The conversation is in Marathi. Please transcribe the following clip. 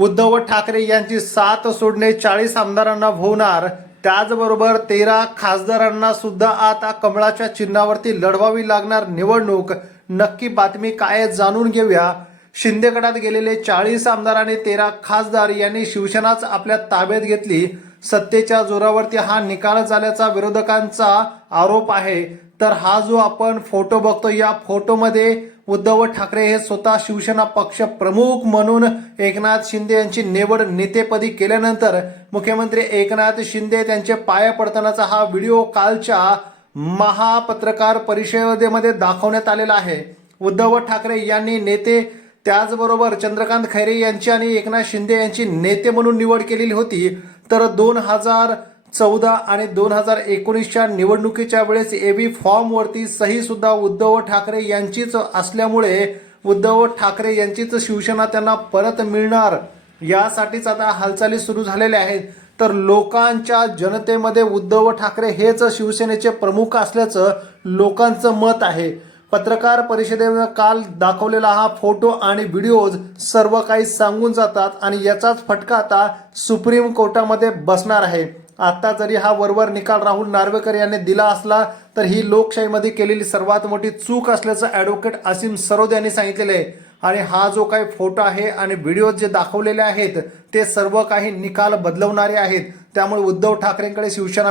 उद्धव ठाकरे यांची साथ सोडणे चाळीस आमदारांना होणार. त्याचबरोबर तेरा खासदारांना सुद्धा आता कमळाच्या चिन्हावरती लढवावी लागणार निवडणूक. नक्की बातमी काय जाणून घेऊया. शिंदेगडात गेलेले चाळीस आमदार आणि तेरा खासदार यांनी शिवसेनाच आपल्या ताब्यात घेतली. सत्तेच्या जोरावरती हा निकाल झाल्याचा विरोधकांचा आरोप आहे. तर हा जो आपण फोटो बघतो या फोटोमध्ये उद्धव ठाकरे हे स्वतः शिवसेना पक्ष प्रमुख म्हणून एकनाथ शिंदे यांची निवड नेतेपदी केल्यानंतर मुख्यमंत्री एकनाथ शिंदे त्यांचे पाया पडतानाचा हा व्हिडिओ कालच्या महापत्रकार परिषदेमध्ये दाखवण्यात आलेला आहे. उद्धव ठाकरे यांनी नेते त्याचबरोबर चंद्रकांत खैरे यांची आणि एकनाथ शिंदे यांची नेते म्हणून निवड केलेली होती. तर दोन हजार चौदा आणि दोन हजार एकोणीसच्या निवडणुकीच्या वेळेस ए बी फॉर्मवरती सही सुद्धा उद्धव ठाकरे यांचीच असल्यामुळे उद्धव ठाकरे यांचीच शिवसेना त्यांना परत मिळणार यासाठीच आता हालचाली सुरू झालेल्या आहेत. तर लोकांच्या जनतेमध्ये उद्धव ठाकरे हेच शिवसेनेचे प्रमुख असल्याचं लोकांचं मत आहे. पत्रकार परिषदेनं काल दाखवलेला हा फोटो आणि व्हिडिओज सर्व काही सांगून जातात आणि याचाच फटका आता सुप्रीम कोर्टामध्ये बसणार आहे. आता जरी हा वरवर निकाल राहुल नार्वेकर यांनी दिला असला तर ही लोकशाहीमध्ये केलेली सर्वात मोठी चूक असल्याचं ॲडव्होकेट असीम सरोद यांनी सांगितलेलं आहे. आणि हा जो काही फोटो आहे आणि व्हिडिओ जे दाखवलेले आहेत ते सर्व काही निकाल बदलवणारे आहेत. त्यामुळे उद्धव ठाकरेंकडे शिवसेना